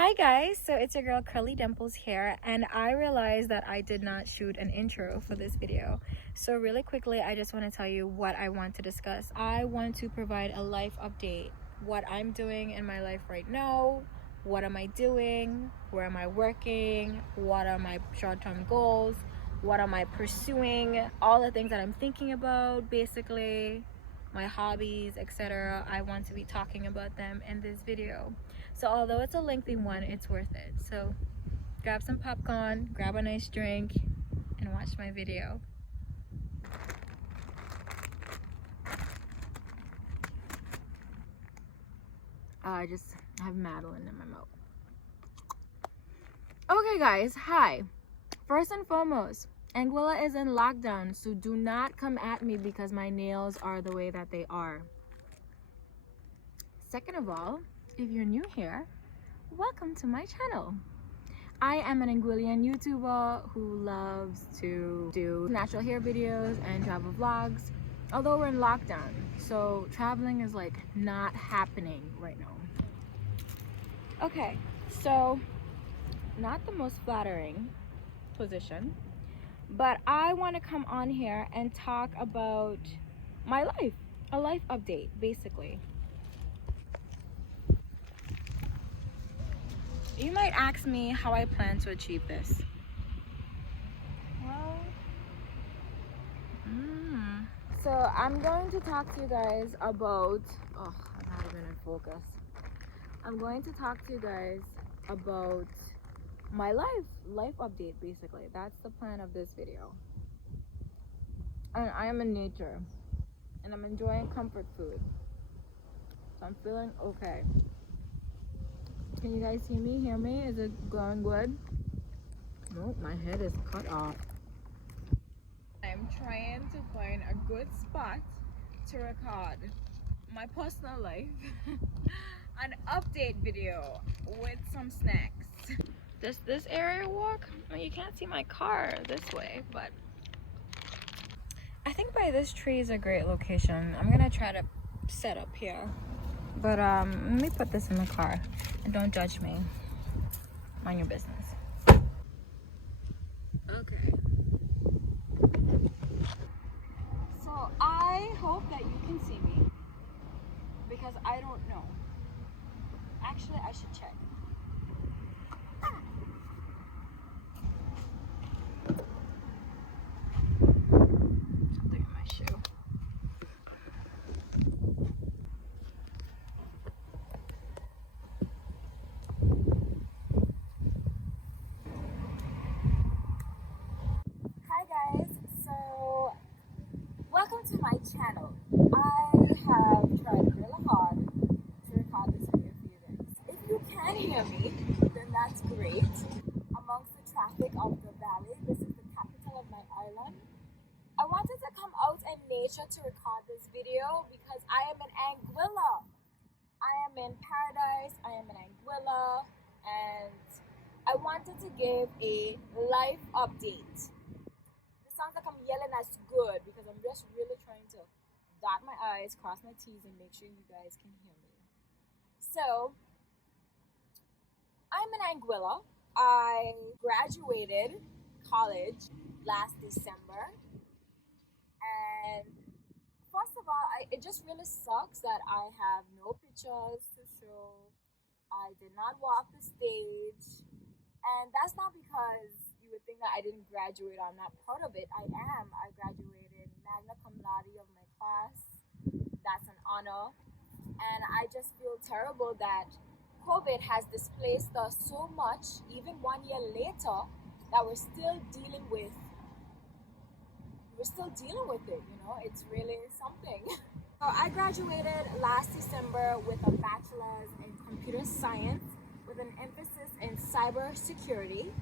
Hi guys, so it's your girl Curly Dimples here, and I realized that I did not shoot an intro for this video. So really quickly, I just want to tell you what I want to discuss. I want to provide a life update, what I'm doing in my life right now, what am I doing, where am I working, what are my short-term goals, what am I pursuing, all the things that I'm thinking about, basically my hobbies, etc. I want to be talking about them in this video. So although it's a lengthy one, it's worth it. So grab some popcorn, grab a nice drink, and watch my video. I have Madeline in my mouth. Okay guys, hi. First and foremost, Anguilla is in lockdown, so do not come at me because my nails are the way that they are. Second of all, if you're new here, welcome to my channel. I am an Anguillian YouTuber who loves to do natural hair videos and travel vlogs, although we're in lockdown, so traveling is like not happening right now. Okay, so not the most flattering position, but I want to come on here and talk about my life, a life update basically. You might ask me how I plan to achieve this. Well, so I'm going to talk to you guys about, I'm not even in focus. I'm going to talk to you guys about my life update basically. That's the plan of this video. And I am in nature and I'm enjoying comfort food. So I'm feeling okay. Can you guys hear me? Is it going good? Nope, my head is cut off. I'm trying to find a good spot to record my personal life, an update video with some snacks. This area walk, well, you can't see my car this way, but I think by this tree is a great location. I'm gonna try to set up here, but let me put this in the car and don't judge me. Mind your business. Okay. So I hope that you can see me because I don't know. Actually, I should check. Look at my shoe. Hi guys, so welcome to my channel. I have tried really hard to record this video for you guys. If you can hear me, then that's great. Amongst the traffic of the valley, this is the capital of my island. I wanted to come out in nature to record this video because I am in Anguilla. I am in paradise, I am in Anguilla, and I wanted to give a life update. It sounds like I'm yelling as good because I'm just really trying to dot my I's, cross my T's, and make sure you guys can hear me. So, I'm in Anguilla. I graduated college last December. And first of all, it just really sucks that I have no pictures to show. I did not walk the stage. And that's not because you would think that I didn't graduate. I'm not proud of it. I am. I graduated magna cum laude of my class. That's an honor. And I just feel terrible that COVID has displaced us so much, even 1 year later, that we're still dealing with it, you know. It's really something. So I graduated last December with a bachelor's in computer science with an emphasis in cyber security.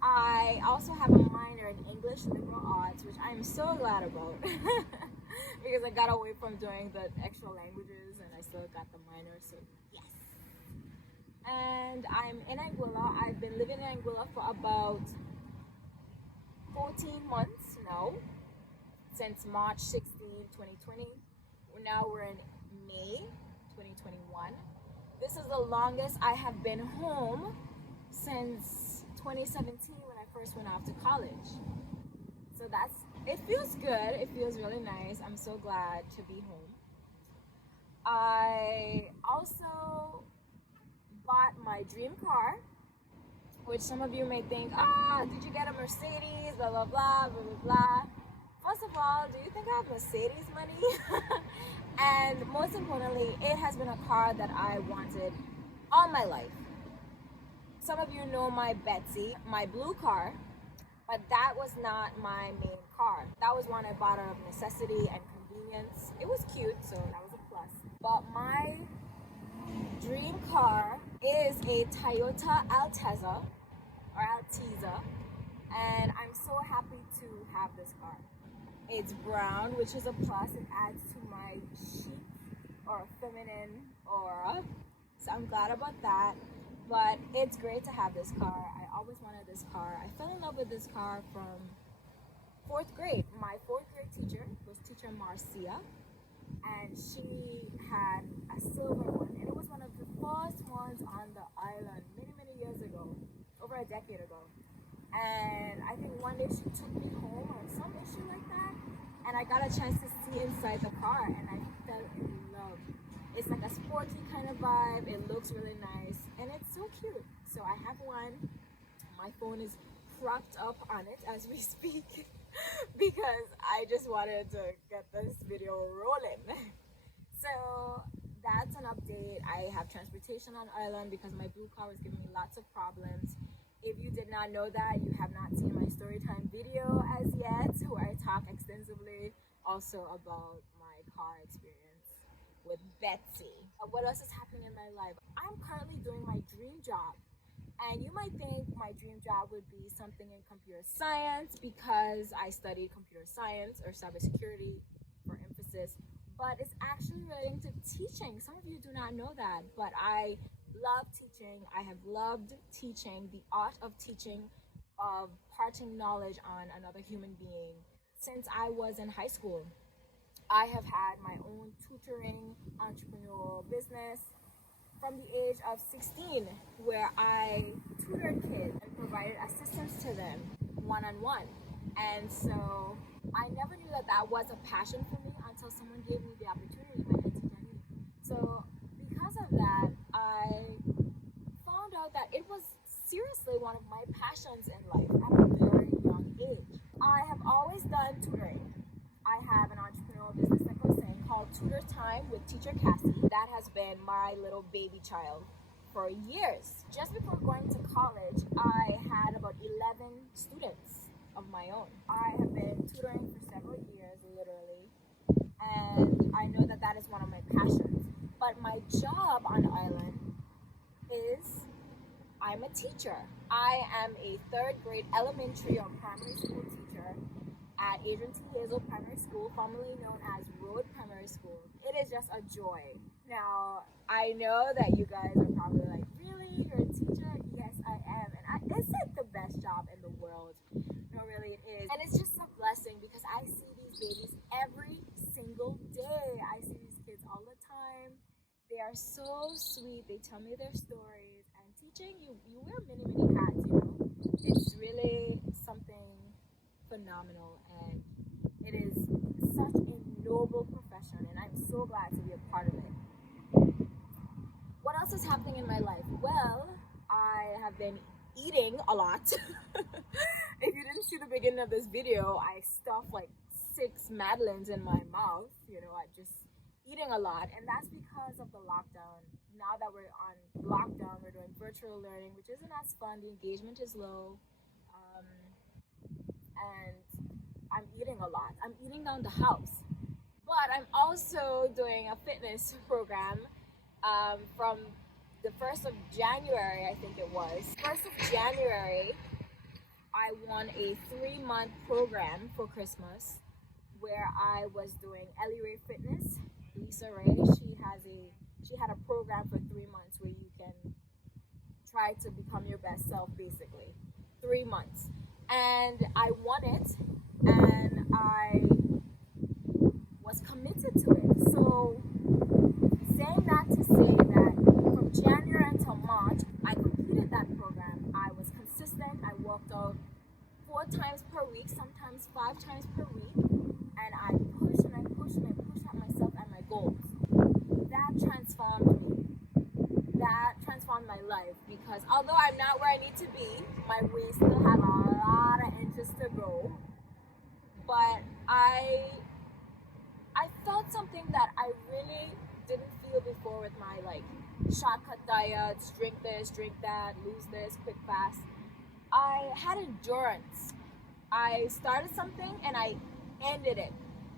I also have a minor in English liberal arts, which I'm so glad about because I got away from doing the extra languages and I still got the minor, so yes. And I'm in Anguilla. I've been living in Anguilla for about 14 months now, since March 16, 2020. Now we're in May 2021. This is the longest I have been home since 2017 when I first went off to college. So it feels good. It feels really nice. I'm so glad to be home. I also bought my dream car, which some of you may think, did you get a Mercedes, blah, blah, blah, blah, blah, blah. First of all, do you think I have Mercedes money? And most importantly, it has been a car that I wanted all my life. Some of you know my Betsy, my blue car, but that was not my main car. That was one I bought out of necessity and convenience. It was cute, so that was a plus. But my dream car is a Toyota Altezza, and I'm so happy to have this car. It's brown, which is a plus. It adds to my chic or feminine aura, so I'm glad about that. But it's great to have this car. I always wanted this car. I fell in love with this car from 4th grade. My 4th grade teacher was teacher Marcia, and she had a silver one, and it was one of the first ones on the island many years ago, over a decade ago. And I think one day she took me home or some issue like that, and I got a chance to see inside the car, and I fell in love. It's like a sporty kind of vibe. It looks really nice, and it's so cute. So I have one. My phone is propped up on it as we speak because I just wanted to get this video rolling. So that's an update. I have transportation on island because my blue car was giving me lots of problems. If you did not know that, you have not seen my storytime video as yet, where I talk extensively also about my car experience with Betsy. What else is happening in my life? I'm currently doing my dream job. And you might think my dream job would be something in computer science because I studied computer science or cybersecurity for emphasis, but it's actually relating to teaching. Some of you do not know that, but I love teaching. I have loved teaching, the art of teaching, of imparting knowledge on another human being since I was in high school. I have had my own tutoring entrepreneurial business from the age of 16, where I tutored kids and provided assistance to them one-on-one. And so I never knew that that was a passion for me until someone gave me the opportunity, my Auntie Jenny. So because of that, I found out that it was seriously one of my passions in life at a very young age. I have always done tutoring. I have an entrepreneurial business, like I was saying, called Tutor Time with Teacher Cassie. That has been my little baby child for years. Just before going to college, I had about 11 students of my own. I have been tutoring for several years, literally, and I know that that is one of my passions. But my job on island is I'm a teacher. I am a 3rd grade elementary or primary school teacher at Adrian T. Hazel Primary School, formerly known as Road Primary School. It is just a joy. Now, I know that you guys are probably like, really? You're a teacher? Yes, I am. And it's like the best job in the world. No, really, it is. And it's just a blessing because I see these babies every single day. I see these kids all the time. They are so sweet. They tell me their stories. And teaching, you wear many hats, you know. It's really something phenomenal, and it is such a noble profession, and I'm so glad to be a part of it. What else is happening in my life? Well, I have been eating a lot. If you didn't see the beginning of this video, I stuffed like 6 Madeleines in my mouth. You know, I just eating a lot, and that's because of the lockdown. Now that we're on lockdown, we're doing virtual learning, which isn't as fun. The engagement is low. And I'm eating a lot. I'm eating down the house. But I'm also doing a fitness program from the 1st of January, I think it was. 1st of January, I won a 3-month program for Christmas where I was doing Ellie Ray Fitness. Lisa Ray, she had a program for 3 months where you can try to become your best self, basically. 3 months. And I won it, and I was committed to it. So saying that to say that from with, because although I'm not where I need to be, my waist still have a lot of inches to go. But I felt something that I really didn't feel before with my like shortcut diets, drink this, drink that, lose this, quick fast. I had endurance. I started something and I ended it.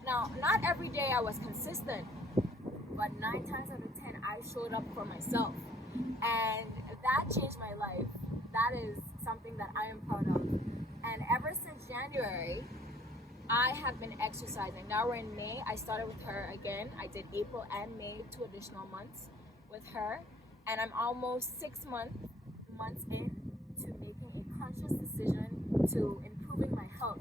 Now, not every day I was consistent, but 9 times out of 10 I showed up for myself. And that changed my life. That is something that I am proud of. And ever since January, I have been exercising. Now we're in May. I started with her again. I did April and May, 2 additional months with her. And I'm almost 6 months in to making a conscious decision to improving my health,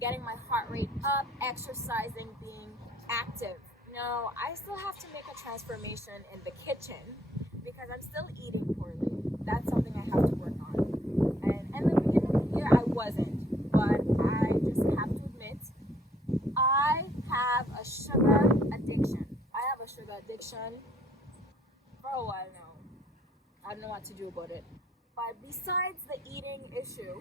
getting my heart rate up, exercising, being active. Now, I still have to make a transformation in the kitchen because I'm still eating poorly. That's something I have to work on. And in the beginning of the year, I wasn't. But I just have to admit, I have a sugar addiction. I have a sugar addiction for a while now. I don't know what to do about it. But besides the eating issue,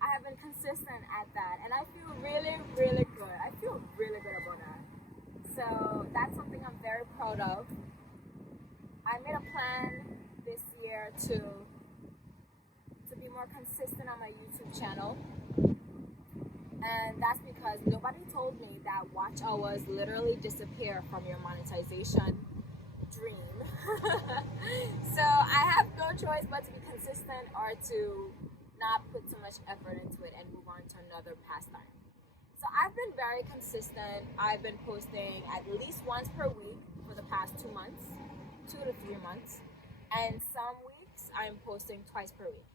I have been consistent at that. And I feel really, really good. I feel really good about that. So that's something I'm very proud of. I made a plan this year to be more consistent on my YouTube channel. And that's because nobody told me that watch hours literally disappear from your monetization dream. So I have no choice but to be consistent or to not put too much effort into it and move on to another pastime. So I've been very consistent. I've been posting at least once per week for the past 2 months, 2 to 3 months. And some weeks I'm posting twice per week.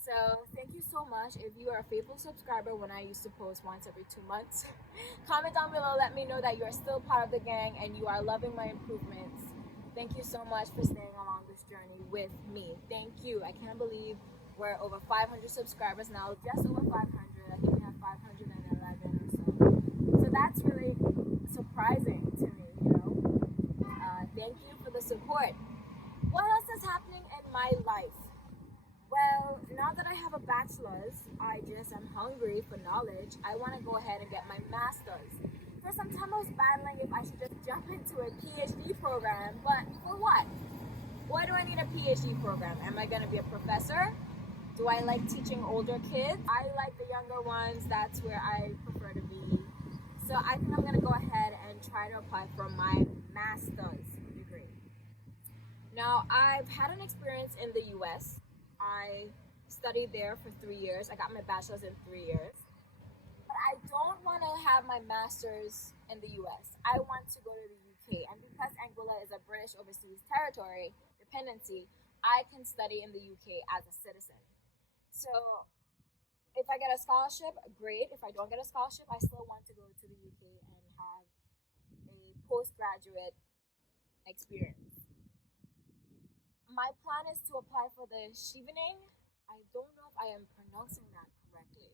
So thank you so much. If you are a faithful subscriber when I used to post once every 2 months, comment down below, let me know that you are still part of the gang and you are loving my improvements. Thank you so much for staying along this journey with me. Thank you. I can't believe we're over 500 subscribers now, just over 500. I think we have 511 or so. So that's really surprising to me, you know. Thank you for the support. What else is happening in my life? Well, now that I have a bachelor's, I just am hungry for knowledge. I want to go ahead and get my master's. For some time I was battling if I should just jump into a PhD program, but for what? Why do I need a PhD program? Am I going to be a professor? Do I like teaching older kids? I like the younger ones. That's where I prefer to be. So I think I'm going to go ahead and try to apply for my master's degree. Now, I've had an experience in the US. I studied there for 3 years. I got my bachelor's in 3 years. But I don't want to have my master's in the US. I want to go to the UK. And because Anguilla is a British overseas territory, dependency, I can study in the UK as a citizen. So if I get a scholarship, great. If I don't get a scholarship, I still want to go to the UK and have a postgraduate experience. My plan is to apply for the Chevening. I don't know if I am pronouncing that correctly.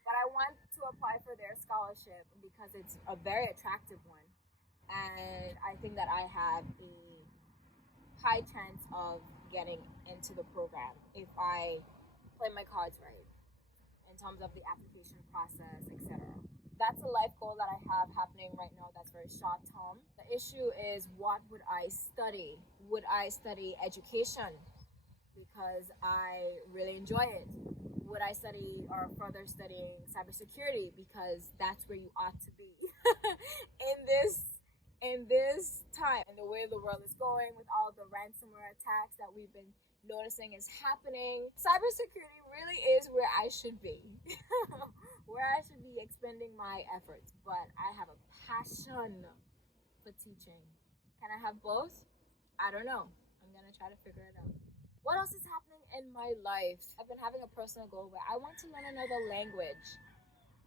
But I want to apply for their scholarship because it's a very attractive one. And I think that I have a high chance of getting into the program if I play my cards right in terms of the application process, etc. That's a life goal that I have happening right now that's very short term. The issue is, what would I study? Would I study education because I really enjoy it? Would I study or further studying cybersecurity because that's where you ought to be in this time and the way the world is going with all the ransomware attacks that we've been noticing is happening? Cybersecurity really is where I should be, where I should be expending my efforts. But I have a passion for teaching. Can I have both? I don't know. I'm gonna try to figure it out. What else is happening in my life? I've been having a personal goal where I want to learn another language.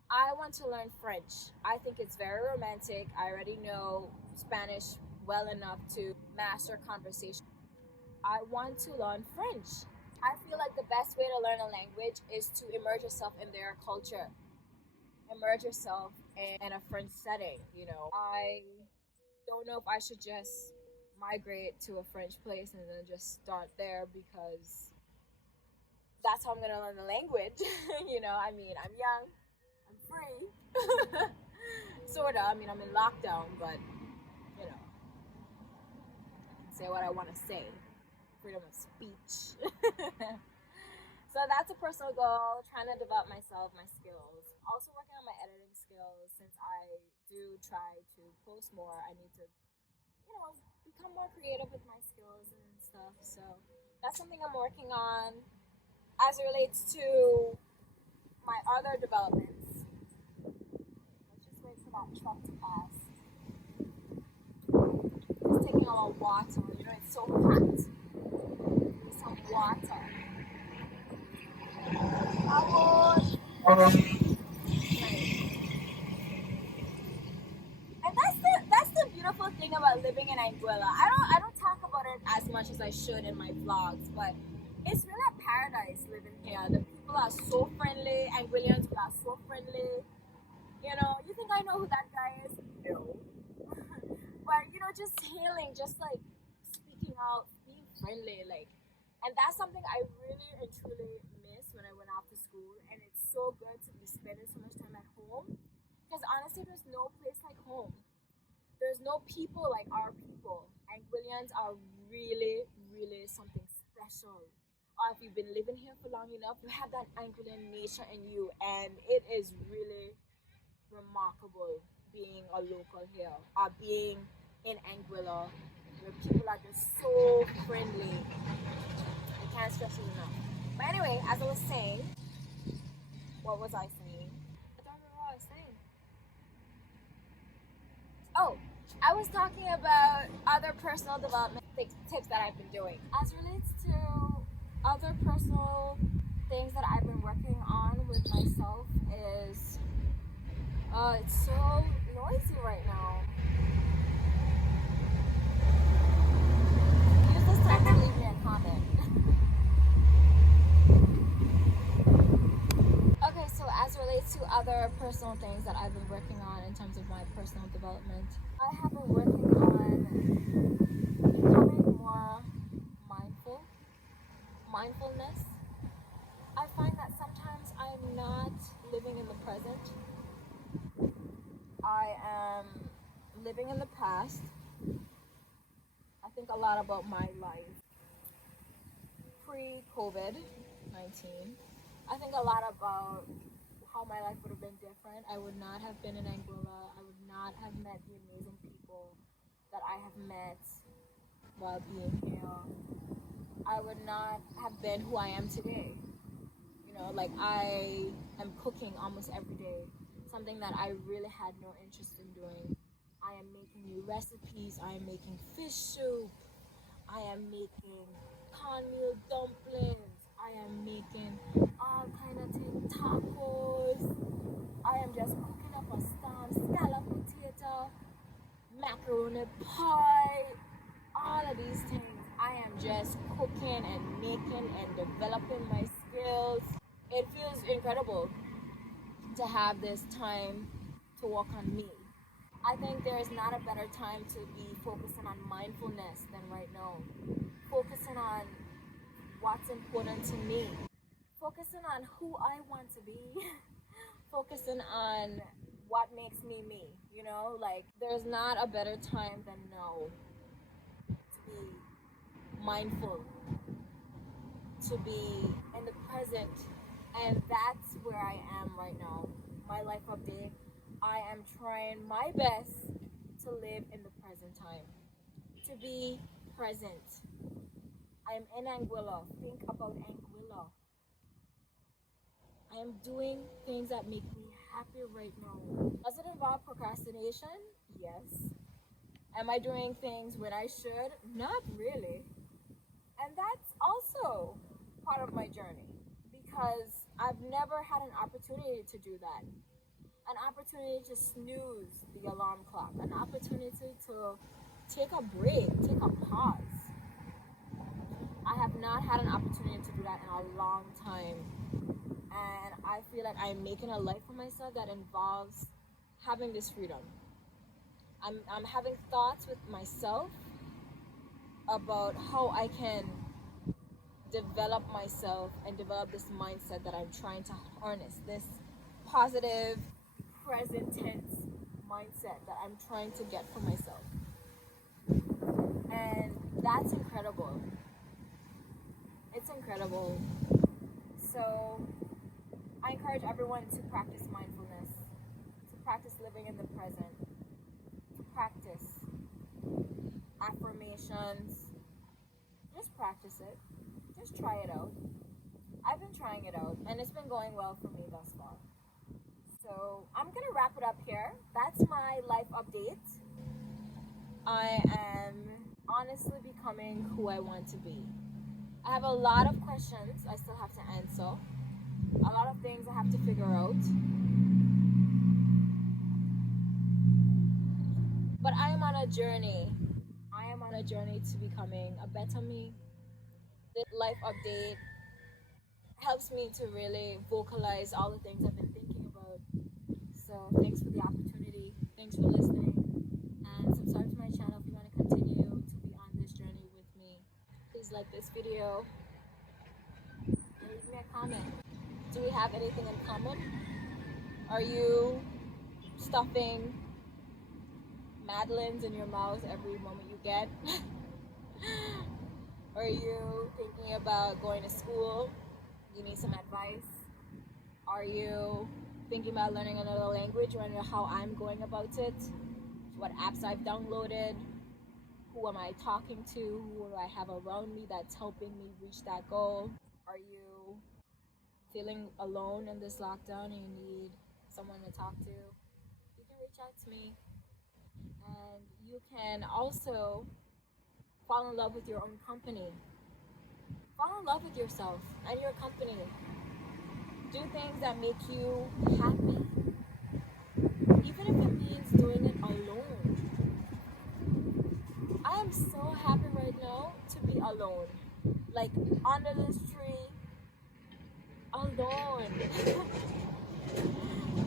I want to learn French. I think it's very romantic. I already know Spanish well enough to master conversation. I want to learn French. I feel like the best way to learn a language is to immerse yourself in their culture. Immerse yourself in a French setting, you know. I don't know if I should just migrate to a French place and then just start there because that's how I'm gonna learn the language. I mean, I'm young, I'm free. Sorta. I mean, I'm in lockdown, but I can say what I want to say. Freedom of speech. So that's a personal goal, trying to develop myself, my skills. Also working on my editing skills. Since I do try to post more, I need to, become more creative with my skills and stuff. So that's something I'm working on. As it relates to my other developments, let's just wait for that truck to pass. Just taking a little water. It's so hot. Need some water. And that's the beautiful thing about living in Anguilla. I don't talk about it as much as I should in my vlogs, but it's really a paradise living here. The people are so friendly. Anguillians are so friendly. You think I know who that guy is? No. But just hailing, just like speaking out, being friendly, and that's something I really and truly miss when I went off to school. And it's so good to be spending so much time at home, because honestly, there's no place like home. There's no people like our people. Anguillians are really, really something special. Or if you've been living here for long enough, you have that Anguillian nature in you, and it is really remarkable being a local here, or being in Anguilla, where people are just so friendly. I can't stress it enough. But anyway, as I was saying, what was I saying? I don't remember what I was saying. Oh, I was talking about other personal development tips that I've been doing. As it relates to other personal things that I've been working on with myself is, it's so noisy right now. Use this time to leave me a comment. Okay, so as it relates to other personal things that I've been working on in terms of my personal development, I have been working on becoming more mindfulness. I find that sometimes I'm not living in the present. I am living in the past. I think a lot about my life pre-COVID-19. I think a lot about how my life would have been different. I would not have been in Anguilla. I would not have met the amazing people that I have met while being here. I would not have been who I am today. I am cooking almost every day, something that I really had no interest in doing. I am making new recipes. I am making fish soup. I am making cornmeal dumplings. I am making all kind of things, tacos. I am just cooking up a scallop potato, macaroni pie, all of these things. I am just cooking and making and developing my skills. It feels incredible to have this time to work on me. I think there is not a better time to be focusing on mindfulness than right now. Focusing on what's important to me. Focusing on who I want to be. Focusing on what makes me me. There's not a better time than now to be mindful, to be in the present. And that's where I am right now. My life update. I am trying my best to live in the present time, to be present. I am in Anguilla. Think about Anguilla. I am doing things that make me happy right now. Does it involve procrastination? Yes. Am I doing things when I should? Not really. And that's also part of my journey, because I've never had an opportunity to do that. An opportunity to snooze the alarm clock. An opportunity to take a break, take a pause. I have not had an opportunity to do that in a long time. And I feel like I'm making a life for myself that involves having this freedom. I'm having thoughts with myself about how I can develop myself and develop this mindset that I'm trying to harness, this positive, present tense mindset that I'm trying to get for myself. And that's incredible. It's incredible. So I encourage everyone to practice mindfulness, to practice living in the present, to practice affirmations. Just practice it. Just try it out. I've been trying it out and it's been going well for me thus far. So I'm gonna wrap it up here. That's my life update. I am honestly becoming who I want to be. I have a lot of questions I still have to answer. A lot of things I have to figure out. But I am on a journey. I am on a journey to becoming a better me. This life update helps me to really vocalize all the things I've been thinking about. So thanks for the opportunity. Thanks for listening. And subscribe to my channel if you want to continue to be on this journey with me. Please like this video and leave me a comment. Do we have anything in common? Are you stuffing Madeleines in your mouth every moment you get? Are you thinking about going to school? You need some advice? Are you thinking about learning another language? You want to know how I'm going about it? What apps I've downloaded? Who am I talking to? Who do I have around me that's helping me reach that goal? Are you feeling alone in this lockdown and you need someone to talk to? You can reach out to me. And you can also fall in love with your own company. Fall in love with yourself and your company. Do things that make you happy. Even if it means doing it alone. I am so happy right now to be alone. Like under this tree, alone.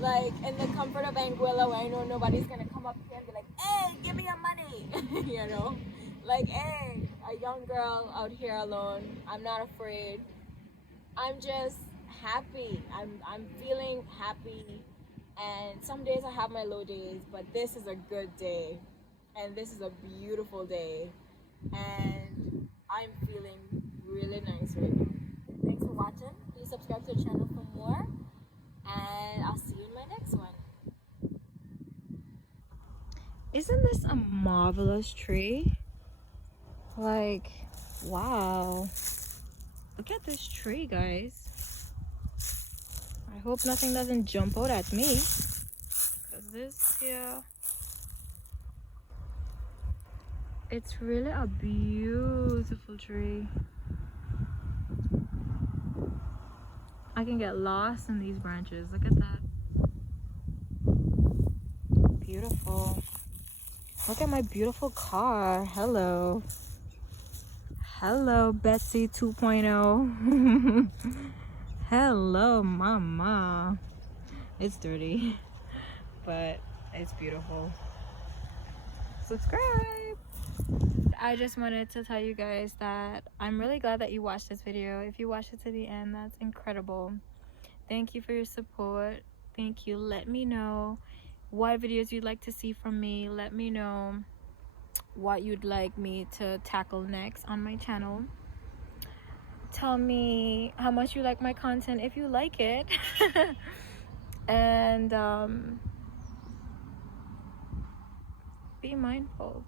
Like in the comfort of Anguilla where I know nobody's gonna come up here and be like, hey, give me your money. You know? Like, hey, a young girl out here alone. I'm not afraid. I'm just happy. I'm feeling happy. And some days I have my low days, but this is a good day. And this is a beautiful day. And I'm feeling really nice right now. Thanks for watching. Please subscribe to the channel for more. And I'll see you in my next one. Isn't this a marvelous tree? Like, wow. Look at this tree, guys. I hope nothing doesn't jump out at me. Because this here, it's really a beautiful tree. I can get lost in these branches. Look at that. Beautiful. Look at my beautiful car. Hello. Hello, Betsy 2.0. Hello, mama. It's dirty, but it's beautiful. Subscribe. I just wanted to tell you guys that I'm really glad that you watched this video. If you watched it to the end, that's incredible. Thank you for your support. Thank you. Let me know what videos you'd like to see from me. Let me know what you'd like me to tackle next on my channel. Tell me how much you like my content if you like it. And be mindful.